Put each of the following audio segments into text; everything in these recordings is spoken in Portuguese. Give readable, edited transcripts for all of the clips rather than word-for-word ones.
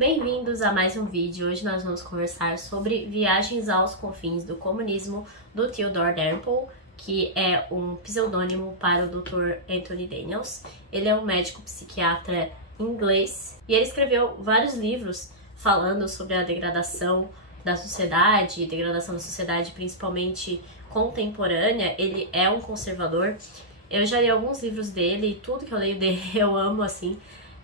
Bem-vindos a mais um vídeo. Hoje nós vamos conversar sobre Viagens aos Confins do Comunismo, do Theodore Dalrymple, que é um pseudônimo para o Dr. Anthony Daniels. Ele é um médico psiquiatra inglês e ele escreveu vários livros falando sobre a degradação da sociedade principalmente contemporânea. Ele é um conservador. Eu já li alguns livros dele e tudo que eu leio dele eu amo, assim.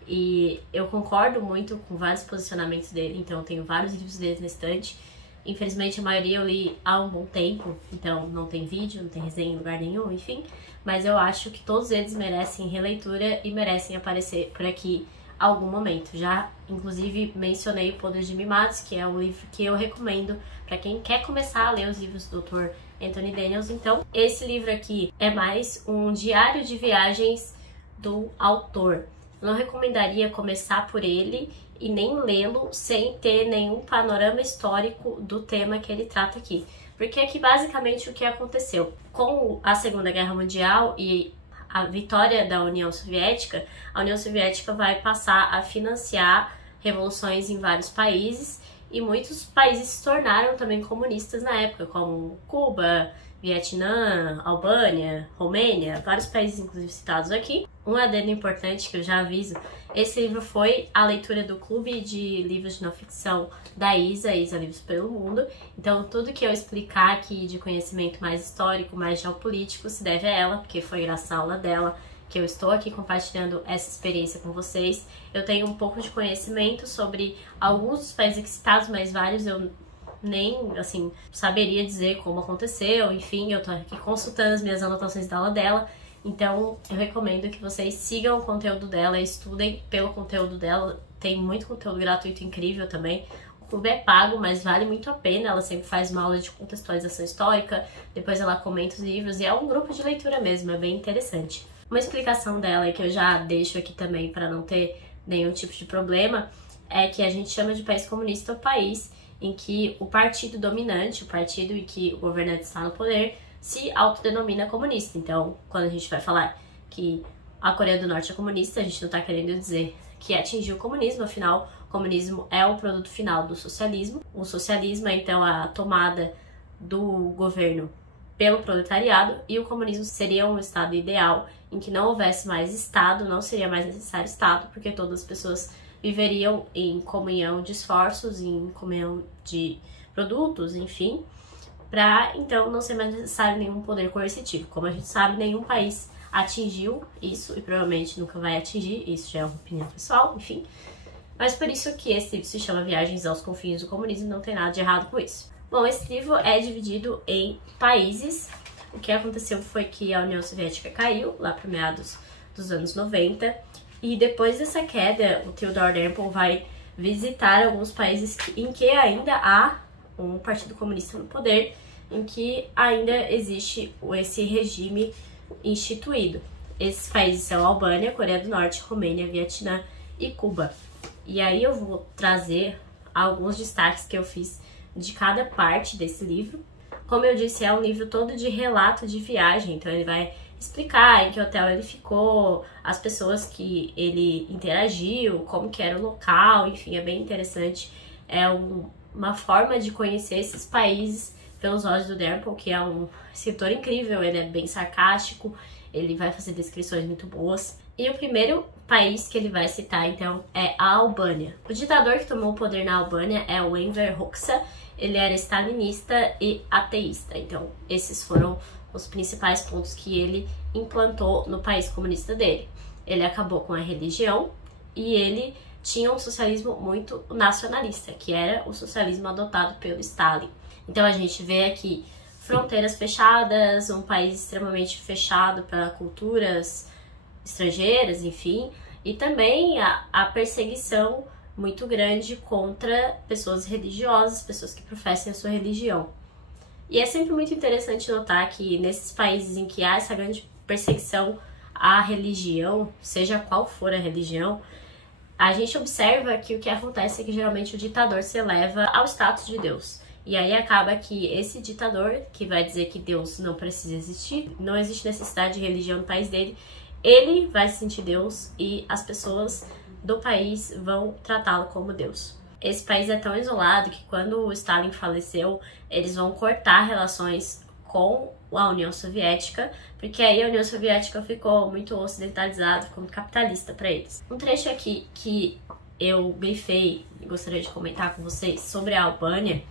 E eu concordo muito com vários posicionamentos dele, então eu tenho vários livros dele na estante. Infelizmente a maioria eu li há um bom tempo, então não tem vídeo, não tem resenha em lugar nenhum, enfim. Mas eu acho que todos eles merecem releitura e merecem aparecer por aqui a algum momento. Já, inclusive, mencionei O Poder de Mimados, que é um livro que eu recomendo para quem quer começar a ler os livros do Dr. Anthony Daniels. Então, esse livro aqui é mais um diário de viagens do autor. Não recomendaria começar por ele e nem lê-lo sem ter nenhum panorama histórico do tema que ele trata aqui. Porque aqui basicamente o que aconteceu com a Segunda Guerra Mundial e a vitória da União Soviética, a União Soviética vai passar a financiar revoluções em vários países e muitos países se tornaram também comunistas na época, como Cuba, Vietnã, Albânia, Romênia, vários países inclusive citados aqui. Um adendo importante que eu já aviso, esse livro foi a leitura do Clube de Livros de Não Ficção da Isa Livros pelo Mundo. Então tudo que eu explicar aqui de conhecimento mais histórico, mais geopolítico, se deve a ela, porque foi graças à aula dela que eu estou aqui compartilhando essa experiência com vocês. Eu tenho um pouco de conhecimento sobre alguns dos países citados, mas vários eu nem, assim, saberia dizer como aconteceu. Enfim, eu tô aqui consultando as minhas anotações da aula dela. Então, eu recomendo que vocês sigam o conteúdo dela, estudem pelo conteúdo dela. Tem muito conteúdo gratuito incrível também. O clube é pago, mas vale muito a pena. Ela sempre faz uma aula de contextualização histórica, depois ela comenta os livros, e é um grupo de leitura mesmo, é bem interessante. Uma explicação dela, que eu já deixo aqui também para não ter nenhum tipo de problema, é que a gente chama de país comunista o país em que o partido dominante, o partido em que o governante está no poder, se autodenomina comunista. Então, quando a gente vai falar que a Coreia do Norte é comunista, a gente não está querendo dizer que atingiu o comunismo, afinal, o comunismo é o produto final do socialismo. O socialismo é, então, a tomada do governo pelo proletariado, e o comunismo seria um estado ideal em que não houvesse mais Estado, não seria mais necessário Estado, porque todas as pessoas viveriam em comunhão de esforços, em comunhão de produtos, enfim, para então não ser mais necessário nenhum poder coercitivo. Como a gente sabe, nenhum país atingiu isso e provavelmente nunca vai atingir, isso já é uma opinião pessoal, enfim. Mas por isso que esse livro se chama Viagens aos Confins do Comunismo, não tem nada de errado com isso. Bom, esse livro é dividido em países. O que aconteceu foi que a União Soviética caiu lá para meados dos anos 90, e depois dessa queda, o Theodore Dalrymple vai visitar alguns países em que ainda há um partido comunista no poder, em que ainda existe esse regime instituído. Esses países são Albânia, Coreia do Norte, Romênia, Vietnã e Cuba. E aí eu vou trazer alguns destaques que eu fiz de cada parte desse livro. Como eu disse, é um livro todo de relato de viagem, então ele vai explicar em que hotel ele ficou, as pessoas que ele interagiu, como que era o local, enfim, é bem interessante. É uma forma de conhecer esses países pelos olhos do Dalrymple, que é um escritor incrível, ele é bem sarcástico, ele vai fazer descrições muito boas. E o primeiro país que ele vai citar, então, é a Albânia. O ditador que tomou o poder na Albânia é o Enver Hoxha. Ele era stalinista e ateísta, então esses foram os principais pontos que ele implantou no país comunista dele. Ele acabou com a religião e ele tinha um socialismo muito nacionalista, que era o socialismo adotado pelo Stalin. Então a gente vê aqui fronteiras fechadas, um país extremamente fechado para culturas estrangeiras, enfim, e também a perseguição muito grande contra pessoas religiosas, pessoas que professem a sua religião. E é sempre muito interessante notar que nesses países em que há essa grande perseguição à religião, seja qual for a religião, a gente observa que o que acontece é que geralmente o ditador se eleva ao status de Deus. E aí acaba que esse ditador, que vai dizer que Deus não precisa existir, não existe necessidade de religião no país dele, ele vai se sentir Deus e as pessoas do país vão tratá-lo como Deus. Esse país é tão isolado que quando o Stalin faleceu, eles vão cortar relações com a União Soviética, porque aí a União Soviética ficou muito ocidentalizada, ficou muito capitalista para eles. Um trecho aqui que eu grifei e gostaria de comentar com vocês sobre a Albânia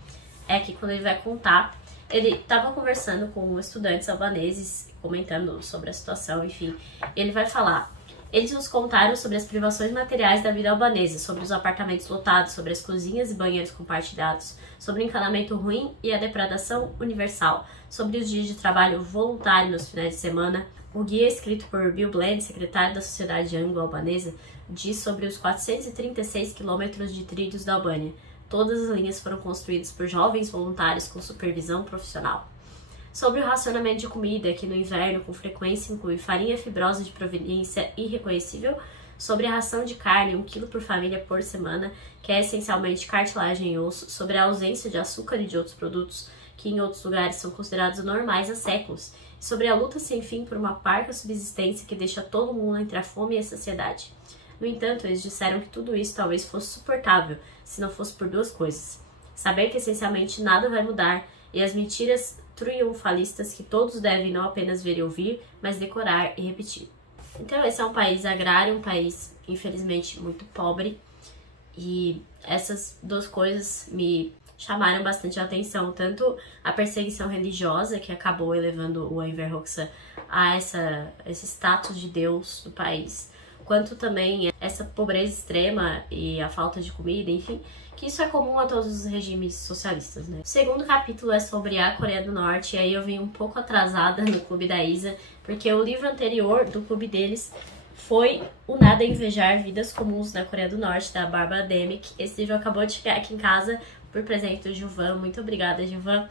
é que quando ele vai contar, ele estava conversando com estudantes albaneses, comentando sobre a situação, enfim, ele vai falar: eles nos contaram sobre as privações materiais da vida albanesa, sobre os apartamentos lotados, sobre as cozinhas e banheiros compartilhados, sobre o encanamento ruim e a depredação universal, sobre os dias de trabalho voluntário nos finais de semana. O guia, escrito por Bill Bland, secretário da Sociedade Anglo-Albanesa, diz sobre os 436 quilômetros de trilhos da Albânia. Todas as linhas foram construídas por jovens voluntários com supervisão profissional. Sobre o racionamento de comida, que no inverno com frequência inclui farinha fibrosa de proveniência irreconhecível, sobre a ração de carne, 1 kg por família por semana, que é essencialmente cartilagem e osso, sobre a ausência de açúcar e de outros produtos, que em outros lugares são considerados normais há séculos, e sobre a luta sem fim por uma parca subsistência que deixa todo mundo entre a fome e a saciedade. No entanto, eles disseram que tudo isso talvez fosse suportável, se não fosse por duas coisas: saber que essencialmente nada vai mudar, e as mentiras triunfalistas que todos devem não apenas ver e ouvir, mas decorar e repetir. Então esse é um país agrário, um país infelizmente muito pobre, e essas duas coisas me chamaram bastante a atenção, tanto a perseguição religiosa que acabou elevando o Enver Hoxha a esse status de Deus do país, quanto também essa pobreza extrema e a falta de comida, enfim, que isso é comum a todos os regimes socialistas, né? O segundo capítulo é sobre a Coreia do Norte, e aí eu vim um pouco atrasada no Clube da Isa, porque o livro anterior do clube deles foi O Nada a Invejar, Vidas Comuns na Coreia do Norte, da Barbara Demick. Esse livro acabou de chegar aqui em casa por presente do Gilvan. Muito obrigada, Gilvan.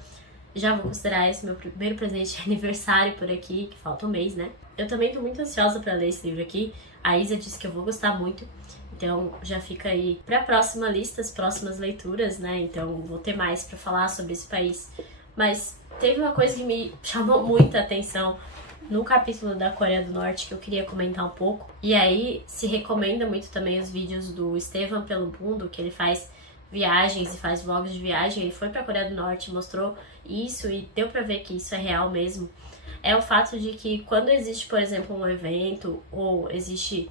Já vou considerar esse meu primeiro presente de aniversário por aqui, que falta um mês, né? Eu também tô muito ansiosa pra ler esse livro aqui. A Isa disse que eu vou gostar muito, então já fica aí pra próxima lista, as próximas leituras, né? Então vou ter mais pra falar sobre esse país. Mas teve uma coisa que me chamou muita atenção no capítulo da Coreia do Norte que eu queria comentar um pouco. E aí se recomenda muito também os vídeos do Estevam pelo Mundo, que ele faz viagens e faz vlogs de viagem. Ele foi pra Coreia do Norte, mostrou isso e deu pra ver que isso é real mesmo. É o fato de que quando existe, por exemplo, um evento ou existe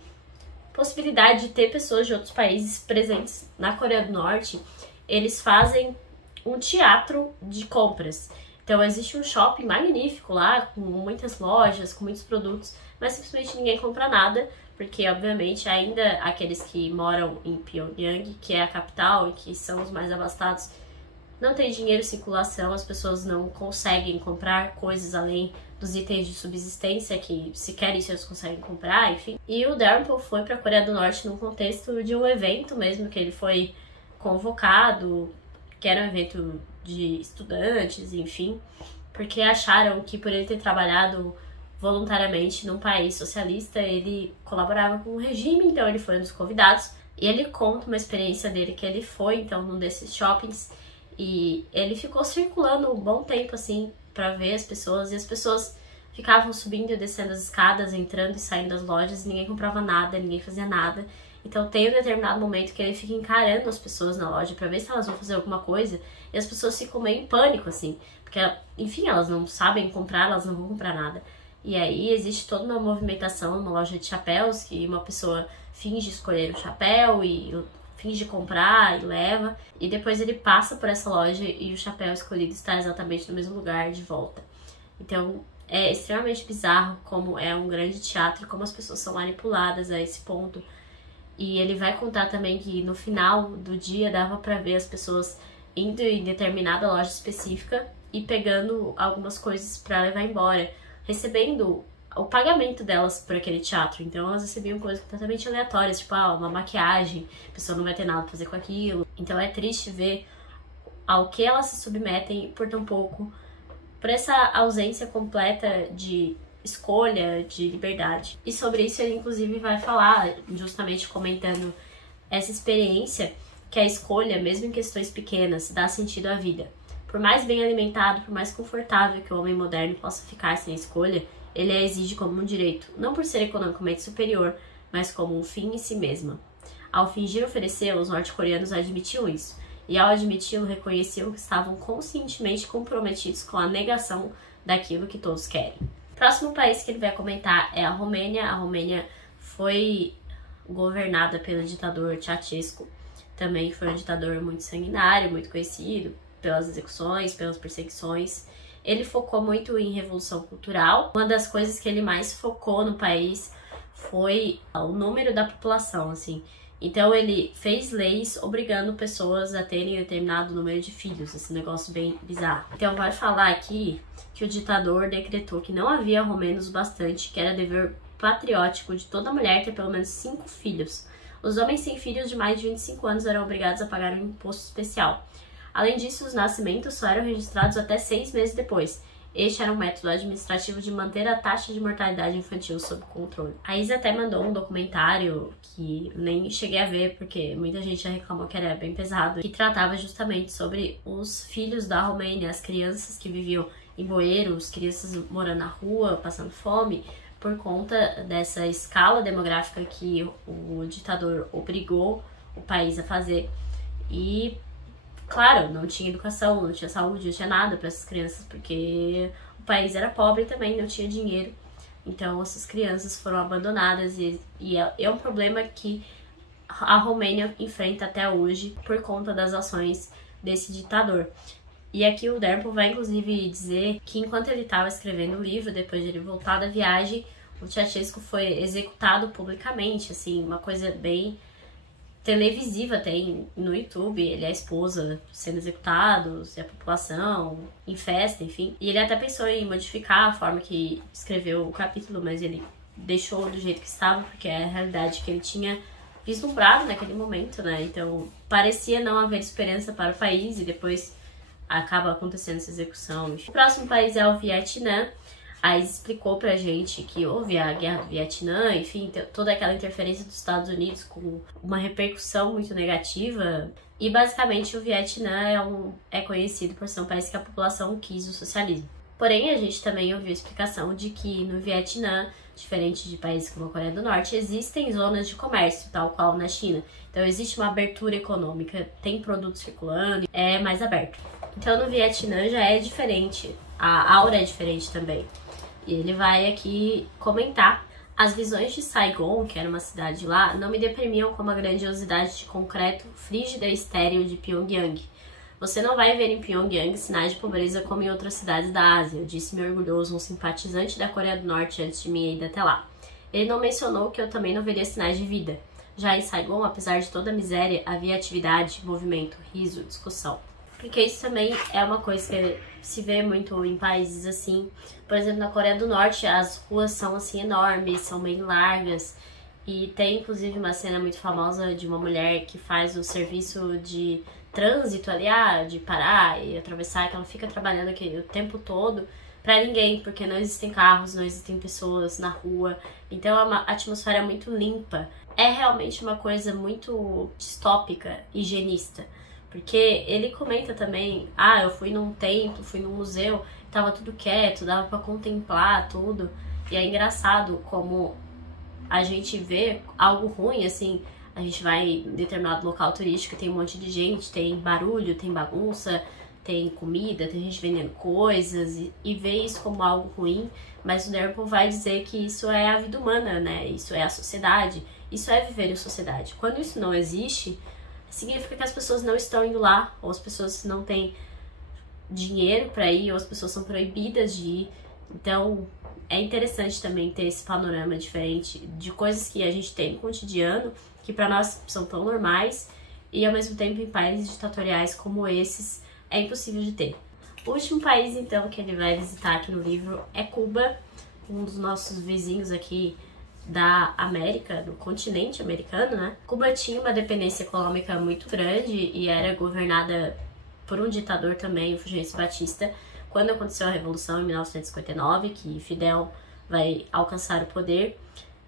possibilidade de ter pessoas de outros países presentes na Coreia do Norte, eles fazem um teatro de compras. Então existe um shopping magnífico lá, com muitas lojas, com muitos produtos, mas simplesmente ninguém compra nada, porque obviamente ainda aqueles que moram em Pyongyang, que é a capital e que são os mais abastados, não tem dinheiro em circulação, as pessoas não conseguem comprar coisas além dos itens de subsistência, que sequer isso eles conseguem comprar, enfim. E o Dalrymple foi para a Coreia do Norte num contexto de um evento mesmo, que ele foi convocado, que era um evento de estudantes, enfim, porque acharam que por ele ter trabalhado voluntariamente num país socialista, ele colaborava com o regime, então ele foi um dos convidados. E ele conta uma experiência dele que ele foi, então, num desses shoppings, e ele ficou circulando um bom tempo, assim, pra ver as pessoas, e as pessoas ficavam subindo e descendo as escadas, entrando e saindo das lojas, e ninguém comprava nada, ninguém fazia nada. Então tem um determinado momento que ele fica encarando as pessoas na loja pra ver se elas vão fazer alguma coisa, e as pessoas ficam meio em pânico, assim, porque, enfim, elas não sabem comprar, elas não vão comprar nada. E aí existe toda uma movimentação numa loja de chapéus, que uma pessoa finge escolher o chapéu e finge comprar e leva, e depois ele passa por essa loja e o chapéu escolhido está exatamente no mesmo lugar de volta. Então é extremamente bizarro como é um grande teatro, como as pessoas são manipuladas a esse ponto. E ele vai contar também que no final do dia dava pra ver as pessoas indo em determinada loja específica e pegando algumas coisas pra levar embora, recebendo o pagamento delas por aquele teatro. Então elas recebiam coisas completamente aleatórias, tipo, uma maquiagem, a pessoa não vai ter nada pra fazer com aquilo. Então é triste ver ao que elas se submetem por tão pouco, por essa ausência completa de escolha, de liberdade. E sobre isso ele inclusive vai falar, justamente comentando essa experiência, que a escolha, mesmo em questões pequenas, dá sentido à vida. Por mais bem alimentado, por mais confortável que o homem moderno possa ficar sem escolha, ele a exige como um direito, não por ser economicamente superior, mas como um fim em si mesma. Ao fingir oferecê-lo, os norte-coreanos admitiam isso. E ao admiti-lo, reconheciam que estavam conscientemente comprometidos com a negação daquilo que todos querem. O próximo país que ele vai comentar é a Romênia. A Romênia foi governada pelo ditador Ceausescu. Também foi um ditador muito sanguinário, muito conhecido pelas execuções, pelas perseguições. Ele focou muito em revolução cultural. Uma das coisas que ele mais focou no país foi o número da população, assim. Então ele fez leis obrigando pessoas a terem determinado número de filhos, esse negócio bem bizarro. Então vai falar aqui que o ditador decretou que não havia romenos bastante, que era dever patriótico de toda mulher ter pelo menos 5 filhos. Os homens sem filhos de mais de 25 anos eram obrigados a pagar um imposto especial. Além disso, os nascimentos só eram registrados até 6 meses depois. Este era um método administrativo de manter a taxa de mortalidade infantil sob controle. A Isa até mandou um documentário que nem cheguei a ver, porque muita gente já reclamou que era bem pesado, que tratava justamente sobre os filhos da Romênia, as crianças que viviam em bueiros, crianças morando na rua, passando fome, por conta dessa escala demográfica que o ditador obrigou o país a fazer. E claro, não tinha educação, não tinha saúde, não tinha nada para essas crianças, porque o país era pobre também, não tinha dinheiro. Então essas crianças foram abandonadas e é um problema que a Romênia enfrenta até hoje por conta das ações desse ditador. E aqui o Derpo vai inclusive dizer que enquanto ele estava escrevendo o livro, depois de ele voltar da viagem, o Ceausescu foi executado publicamente, assim, uma coisa bem televisiva, tem no YouTube, ele e a esposa sendo executados, e a população em festa, enfim. E ele até pensou em modificar a forma que escreveu o capítulo, mas ele deixou do jeito que estava, porque é a realidade que ele tinha vislumbrado naquele momento, né? Então, parecia não haver esperança para o país e depois acaba acontecendo essa execução. O próximo país é o Vietnã. A Isa explicou pra gente que houve a guerra do Vietnã, enfim, toda aquela interferência dos Estados Unidos com uma repercussão muito negativa. E basicamente o Vietnã é conhecido por ser um país que a população quis o socialismo. Porém, a gente também ouviu a explicação de que no Vietnã, diferente de países como a Coreia do Norte, existem zonas de comércio, tal qual na China. Então existe uma abertura econômica, tem produtos circulando, é mais aberto. Então no Vietnã já é diferente, a aura é diferente também. E ele vai aqui comentar: as visões de Saigon, que era uma cidade lá, não me deprimiam como a grandiosidade de concreto frígida e estéril de Pyongyang. Você não vai ver em Pyongyang sinais de pobreza como em outras cidades da Ásia, disse-me orgulhoso um simpatizante da Coreia do Norte antes de minha ida até lá. Ele não mencionou que eu também não veria sinais de vida. Já em Saigon, apesar de toda a miséria, havia atividade, movimento, riso, discussão. Porque isso também é uma coisa que se vê muito em países assim. Por exemplo, na Coreia do Norte, as ruas são assim enormes, são bem largas. E tem inclusive uma cena muito famosa de uma mulher que faz o serviço de trânsito ali, de parar e atravessar, que ela fica trabalhando aqui o tempo todo pra ninguém, porque não existem carros, não existem pessoas na rua. Então é uma atmosfera muito limpa. É realmente uma coisa muito distópica, higienista. Porque ele comenta também, eu fui num templo, fui num museu, tava tudo quieto, dava pra contemplar tudo. E é engraçado como a gente vê algo ruim, assim, a gente vai em determinado local turístico, tem um monte de gente, tem barulho, tem bagunça, tem comida, tem gente vendendo coisas, e vê isso como algo ruim, mas o Derpo vai dizer que isso é a vida humana, né? Isso é a sociedade, isso é viver em sociedade. Quando isso não existe, significa que as pessoas não estão indo lá, ou as pessoas não têm dinheiro para ir, ou as pessoas são proibidas de ir. Então é interessante também ter esse panorama diferente de coisas que a gente tem no cotidiano, que para nós são tão normais, e ao mesmo tempo em países ditatoriais como esses é impossível de ter. O último país então que ele vai visitar aqui no livro é Cuba, um dos nossos vizinhos aqui da América, do continente americano, né? Cuba tinha uma dependência econômica muito grande e era governada por um ditador também, o Fulgêncio Batista, quando aconteceu a Revolução em 1959, que Fidel vai alcançar o poder.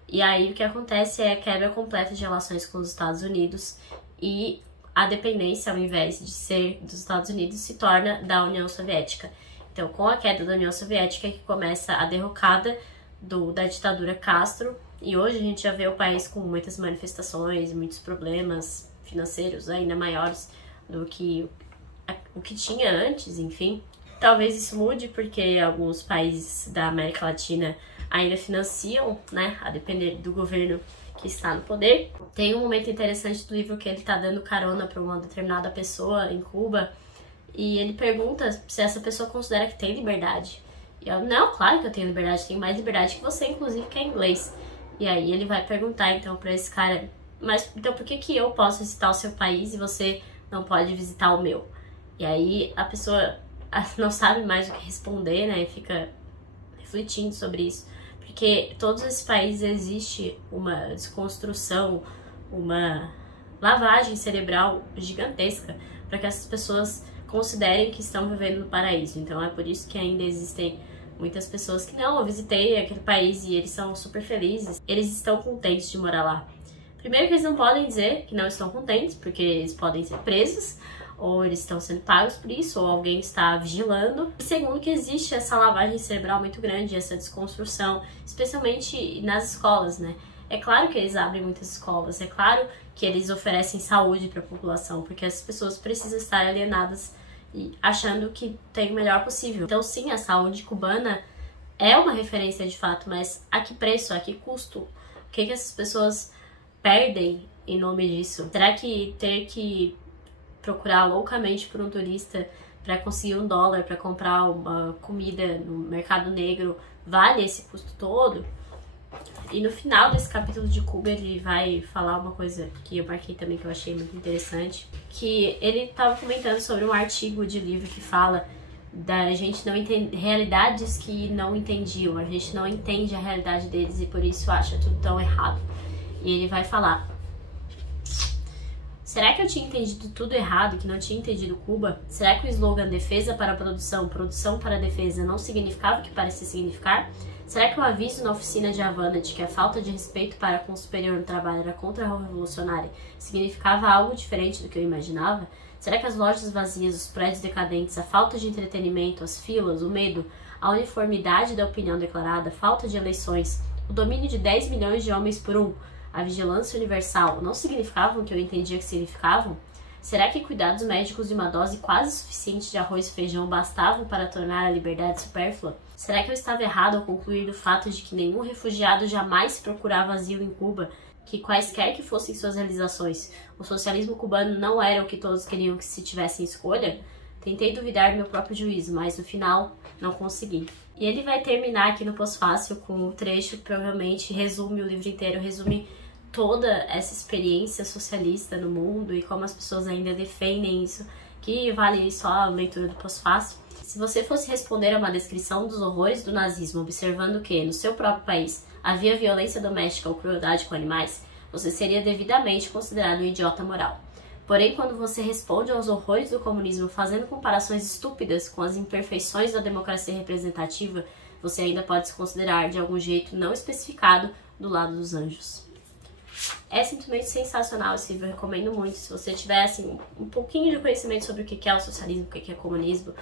E aí o que acontece é a quebra completa de relações com os Estados Unidos e a dependência, ao invés de ser dos Estados Unidos, se torna da União Soviética. Então, com a queda da União Soviética, que começa a derrocada da ditadura Castro, E hoje a gente já vê o país com muitas manifestações, muitos problemas financeiros ainda maiores do que o que tinha antes, enfim. Talvez isso mude porque alguns países da América Latina ainda financiam, né, a depender do governo que está no poder. Tem um momento interessante do livro que ele tá dando carona para uma determinada pessoa em Cuba e ele pergunta se essa pessoa considera que tem liberdade. E eu, não, claro que eu tenho liberdade, tenho mais liberdade que você, inclusive, que é inglês. E aí ele vai perguntar então para esse cara, mas então por que eu posso visitar o seu país e você não pode visitar o meu? E aí a pessoa não sabe mais o que responder, né, e fica refletindo sobre isso. Porque todos esses países existe uma desconstrução, uma lavagem cerebral gigantesca para que essas pessoas considerem que estão vivendo no paraíso. Então é por isso que ainda existem muitas pessoas que não, eu visitei aquele país e eles são super felizes, eles estão contentes de morar lá. Primeiro que eles não podem dizer que não estão contentes, porque eles podem ser presos, ou eles estão sendo pagos por isso, ou alguém está vigilando. E segundo que existe essa lavagem cerebral muito grande, essa desconstrução, especialmente nas escolas, né? É claro que eles abrem muitas escolas, é claro que eles oferecem saúde para a população, porque as pessoas precisam estar alienadas e achando que tem o melhor possível. Então sim, a saúde cubana é uma referência de fato, mas a que preço, a que custo? O que essas pessoas perdem em nome disso? Será que ter que procurar loucamente por um turista para conseguir $1 para comprar uma comida no mercado negro vale esse custo todo? E no final desse capítulo de Cuba ele vai falar uma coisa que eu marquei também que eu achei muito interessante, que ele estava comentando sobre um artigo de livro que fala da gente não entender realidades que não entendiam, a gente não entende a realidade deles e por isso acha tudo tão errado. E ele vai falar: será que eu tinha entendido tudo errado, que não tinha entendido Cuba? Será que o slogan defesa para a produção, produção para a defesa não significava o que parecia significar? Será que o aviso na oficina de Havana de que a falta de respeito para com o superior no trabalho era contra-revolucionária significava algo diferente do que eu imaginava? Será que as lojas vazias, os prédios decadentes, a falta de entretenimento, as filas, o medo, a uniformidade da opinião declarada, a falta de eleições, o domínio de 10 milhões de homens por um, a vigilância universal, não significavam o que eu entendia que significavam? Será que cuidados médicos de uma dose quase suficiente de arroz e feijão bastavam para tornar a liberdade supérflua? Será que eu estava errado ao concluir do fato de que nenhum refugiado jamais procurava asilo em Cuba, que quaisquer que fossem suas realizações, o socialismo cubano não era o que todos queriam que se tivessem escolha? Tentei duvidar do meu próprio juízo, mas no final não consegui. E ele vai terminar aqui no pós-fácil com um trecho que provavelmente resume o livro inteiro, resume toda essa experiência socialista no mundo e como as pessoas ainda defendem isso, que vale só a leitura do pós-fácil. Se você fosse responder a uma descrição dos horrores do nazismo, observando que, no seu próprio país, havia violência doméstica ou crueldade com animais, você seria devidamente considerado um idiota moral. Porém, quando você responde aos horrores do comunismo fazendo comparações estúpidas com as imperfeições da democracia representativa, você ainda pode se considerar, de algum jeito não especificado, do lado dos anjos. É simplesmente sensacional esse livro, eu recomendo muito. Se você tiver assim, um pouquinho de conhecimento sobre o que é o socialismo, o que é o comunismo,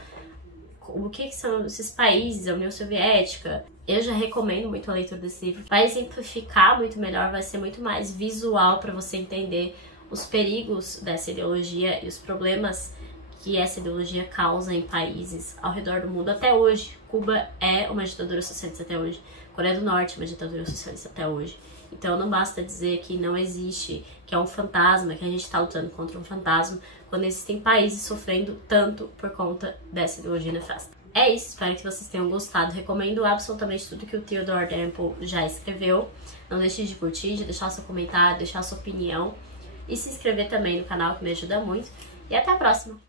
o que são esses países, a União Soviética, eu já recomendo muito a leitura desse livro. Vai exemplificar muito melhor, vai ser muito mais visual para você entender os perigos dessa ideologia e os problemas que essa ideologia causa em países ao redor do mundo até hoje. Cuba é uma ditadura socialista até hoje. Coreia do Norte é uma ditadura socialista até hoje. Então não basta dizer que não existe, que é um fantasma, que a gente está lutando contra um fantasma, quando existem países sofrendo tanto por conta dessa ideologia nefasta. É isso, espero que vocês tenham gostado. Recomendo absolutamente tudo que o Theodore Dalrymple já escreveu. Não deixe de curtir, de deixar seu comentário, deixar sua opinião. E se inscrever também no canal, que me ajuda muito. E até a próxima!